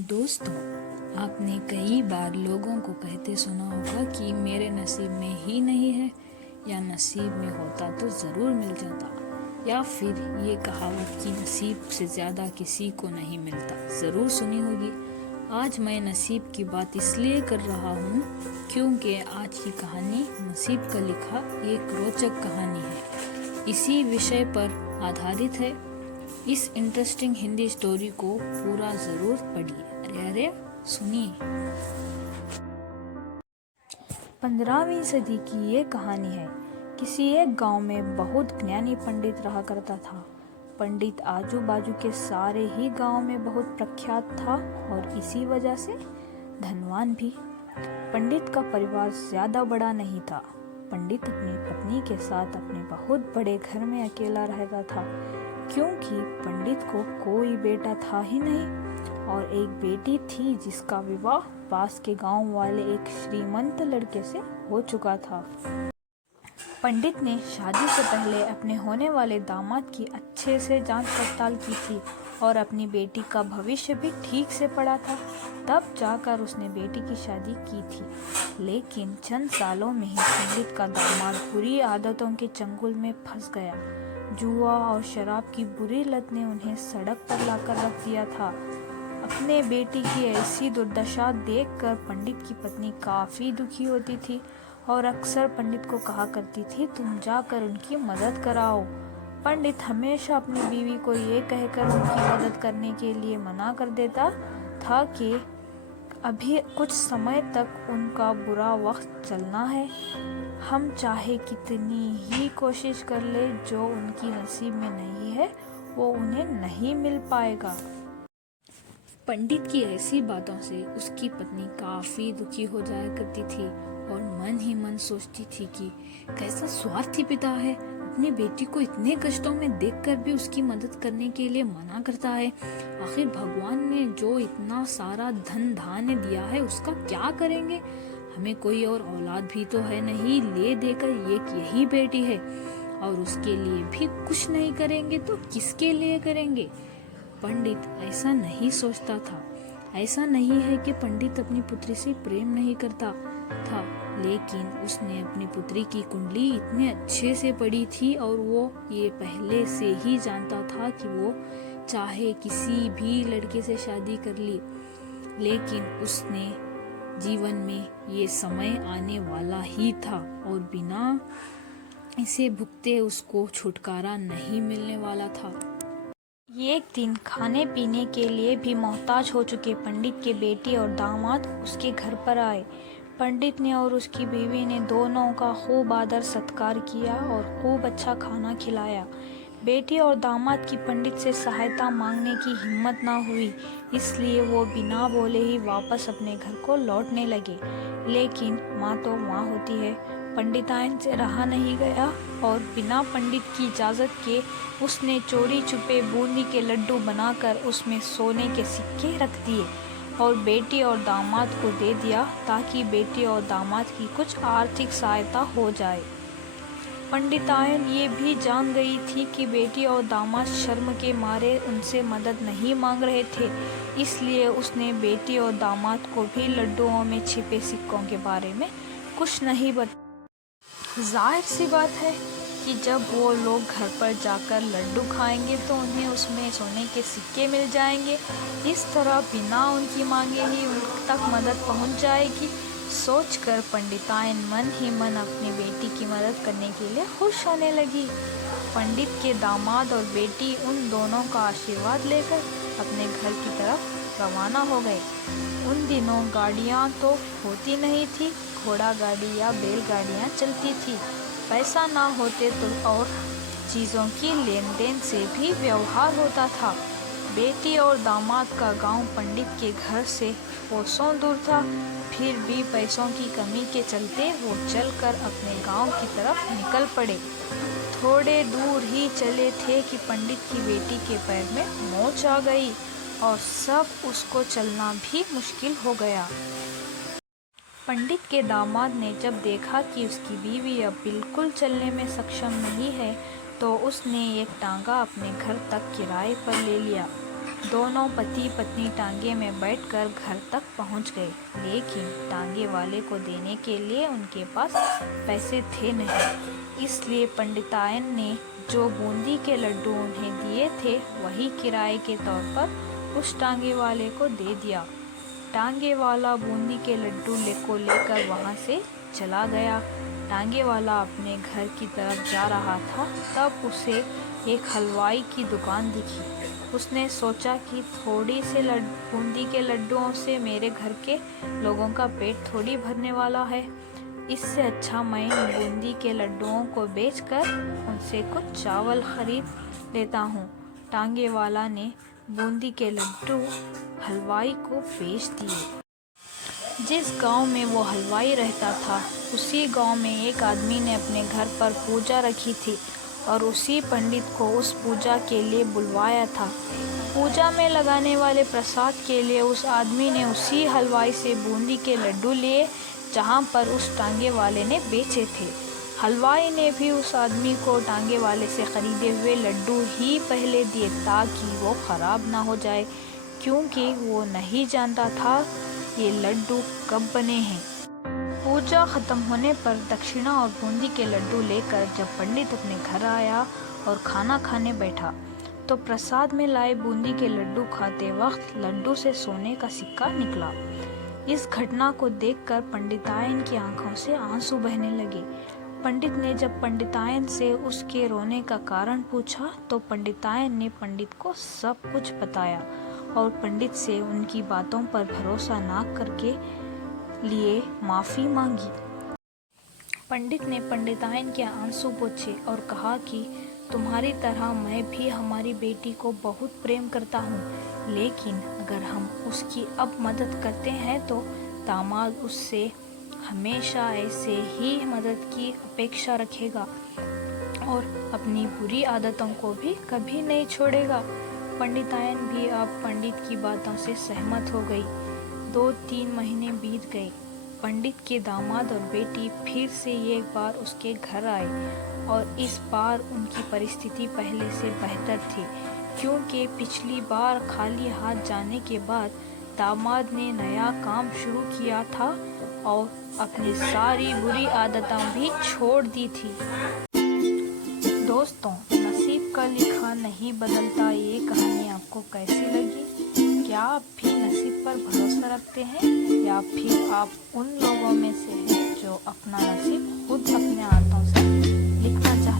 दोस्तों, आपने कई बार लोगों को कहते सुना होगा कि मेरे नसीब में ही नहीं है, या नसीब में होता तो ज़रूर मिल जाता, या फिर ये कहावत कि नसीब से ज़्यादा किसी को नहीं मिलता ज़रूर सुनी होगी। आज मैं नसीब की बात इसलिए कर रहा हूँ क्योंकि आज की कहानी नसीब का लिखा एक रोचक कहानी है, इसी विषय पर आधारित है। इस इंटरेस्टिंग हिंदी स्टोरी को पूरा ज़रूर पढ़िए। अरे सुनिए। 15वीं सदी की ये कहानी है। किसी एक गांव में बहुत ज्ञानी पंडित रहा करता था। पंडित आजू बाजू के सारे ही गांव में बहुत प्रख्यात था और इसी वजह से धनवान भी। पंडित का परिवार ज्यादा बड़ा नहीं था। पंडित अपनी पत्नी के साथ अपने बहुत बड़े घर में अकेला रहता था, क्योंकि पंडित को कोई बेटा था ही नहीं और एक बेटी थी जिसका विवाह पास के गांव वाले एक श्रीमंत लड़के से हो चुका था। पंडित ने शादी से पहले अपने होने वाले दामाद की अच्छे से जांच पड़ताल की थी और अपनी बेटी का भविष्य भी ठीक से पढ़ा था। तब जाकर उसने बेटी की शादी की थी। लेकिन चंद सालों में ही पंडित का दामाद बुरी आदतों के चंगुल में फंस गया। जुआ और शराब की बुरी लत ने उन्हें सड़क पर लाकर रख दिया था। अपने बेटी की ऐसी दुर्दशा देखकर पंडित की पत्नी काफी दुखी होती थी और अक्सर पंडित को कहा करती थी, तुम जाकर उनकी मदद कराओ। पंडित हमेशा अपनी बीवी को ये कहकर उनकी मदद करने के लिए मना कर देता था कि अभी कुछ समय तक उनका बुरा वक्त चलना है। हम चाहे कितनी ही कोशिश कर ले, जो उनकी नसीब में नहीं है वो उन्हें नहीं मिल पाएगा। पंडित की ऐसी बातों से उसकी पत्नी काफी दुखी हो जाया करती थी और मन ही मन सोचती थी कि कैसा स्वार्थी पिता है, अपनी बेटी को इतने कष्टों में देखकर भी उसकी मदद करने के लिए मना करता है। आखिर भगवान ने जो इतना सारा धन धान्य दिया है उसका क्या करेंगे? हमें कोई और औलाद भी तो है नहीं, ले देकर यही बेटी है और उसके लिए भी कुछ नहीं करेंगे तो किसके लिए करेंगे? पंडित ऐसा नहीं सोचता था। ऐसा नहीं है कि पंडित अपनी पुत्री से प्रेम नहीं करता था, लेकिन उसने अपनी पुत्री की कुंडली इतने अच्छे से पढ़ी थी और वो ये पहले से ही जानता था कि वो चाहे किसी भी लड़के से शादी कर ली, लेकिन उसने जीवन में ये समय आने वाला ही था और बिना इसे भुगते उसको छुटकारा नहीं मिलने वाला था। एक दिन खाने पीने के लिए भी मोहताज हो चुके पंडित के बेटी और दामाद उसके घर पर आए। पंडित ने और उसकी बीवी ने दोनों का खूब आदर सत्कार किया और खूब अच्छा खाना खिलाया। बेटी और दामाद की पंडित से सहायता मांगने की हिम्मत ना हुई, इसलिए वो बिना बोले ही वापस अपने घर को लौटने लगे। लेकिन माँ तो माँ होती है। पंडिताइन से रहा नहीं गया और बिना पंडित की इजाज़त के उसने चोरी छुपे बूंदी के लड्डू बनाकर उसमें सोने के सिक्के रख दिए और बेटी और दामाद को दे दिया, ताकि बेटी और दामाद की कुछ आर्थिक सहायता हो जाए। पंडितायन ये भी जान गई थी कि बेटी और दामाद शर्म के मारे उनसे मदद नहीं मांग रहे थे, इसलिए उसने बेटी और दामाद को भी लड्डुओं में छिपे सिक्कों के बारे में कुछ नहीं बताया। जाहिर सी बात है कि जब वो लोग घर पर जाकर लड्डू खाएंगे तो उन्हें उसमें सोने के सिक्के मिल जाएंगे। इस तरह बिना उनकी मांगे ही उन तक मदद पहुंच जाएगी। सोचकर पंडिताइन मन ही मन अपनी बेटी की मदद करने के लिए खुश होने लगी। पंडित के दामाद और बेटी उन दोनों का आशीर्वाद लेकर अपने घर की तरफ रवाना हो गए। उन दिनों गाड़ियाँ तो होती नहीं थी, घोड़ा गाड़ी या बैलगाड़ियाँ चलती थी। पैसा ना होते तो और चीज़ों की लेन देन से भी व्यवहार होता था। बेटी और दामाद का गांव पंडित के घर से कोसों दूर था, फिर भी पैसों की कमी के चलते वो चलकर अपने गांव की तरफ निकल पड़े। थोड़े दूर ही चले थे कि पंडित की बेटी के पैर में मोच आ गई और सब उसको चलना भी मुश्किल हो गया। पंडित के दामाद ने जब देखा कि उसकी बीवी अब बिल्कुल चलने में सक्षम नहीं है, तो उसने एक टांगा अपने घर तक किराए पर ले लिया। दोनों पति पत्नी टांगे में बैठकर घर तक पहुंच गए, लेकिन टांगे वाले को देने के लिए उनके पास पैसे थे नहीं। इसलिए पंडितायन ने जो बूंदी के लड्डू उन्हें दिए थे वही किराए के तौर पर उस टांगे वाले को दे दिया। टांगे वाला बूंदी के लड्डू को लेकर वहां से चला गया। टांगे वाला अपने घर की तरफ जा रहा था, तब उसे एक हलवाई की दुकान दिखी। उसने सोचा कि थोड़ी से बूंदी के लड्डुओं से मेरे घर के लोगों का पेट थोड़ी भरने वाला है। इससे अच्छा मैं बूंदी के लड्डुओं को बेचकर उनसे कुछ चावल खरीद लेता हूँ। टांगे वाला ने बूंदी के लड्डू हलवाई को बेच दिए। जिस गांव में वो हलवाई रहता था, उसी गांव में एक आदमी ने अपने घर पर पूजा रखी थी और उसी पंडित को उस पूजा के लिए बुलवाया था। पूजा में लगाने वाले प्रसाद के लिए उस आदमी ने उसी हलवाई से बूंदी के लड्डू लिए जहां पर उस टांगे वाले ने बेचे थे। हलवाई ने भी उस आदमी को टांगे वाले से खरीदे हुए लड्डू ही पहले दिए ताकि वो ख़राब ना हो जाए, क्योंकि वो नहीं जानता था ये लड्डू कब बने हैं। पूजा खत्म होने पर दक्षिणा और बूंदी के लड्डू लेकर जब पंडित अपने घर आया और खाना खाने बैठा, तो प्रसाद में लाए बूंदी के लड्डू खाते वक्त लड्डू से सोने का सिक्का निकला। इस घटना को देखकर पंडितायन की आंखों से आंसू बहने लगे। पंडित ने जब पंडितायन से उसके रोने का कारण पूछा, तो पंडितायन ने पंडित को सब कुछ बताया और पंडित से उनकी बातों पर भरोसा ना करके लिए माफ़ी मांगी। पंडित ने पंडितायन के आंसू पोंछे और कहा कि तुम्हारी तरह मैं भी हमारी बेटी को बहुत प्रेम करता हूँ, लेकिन अगर हम उसकी अब मदद करते हैं तो दामाद उससे हमेशा ऐसे ही मदद की अपेक्षा रखेगा और अपनी बुरी आदतों को भी कभी नहीं छोड़ेगा। पंडितायन भी अब पंडित की बातों से सहमत हो गई। 2-3 महीने बीत गए। पंडित के दामाद और बेटी फिर से एक बार उसके घर आए और इस बार उनकी परिस्थिति पहले से बेहतर थी, क्योंकि पिछली बार खाली हाथ जाने के बाद दामाद ने नया काम शुरू किया था और अपनी सारी बुरी आदतें भी छोड़ दी थी। दोस्तों, नसीब का लिखा नहीं बदलता ये कहानी आपको कैसी लगी? क्या आप भी नसीब पर भरोसा रखते हैं या फिर आप उन लोगों में से हैं जो अपना नसीब खुद अपने हाथों से लिखना चाहते हैं?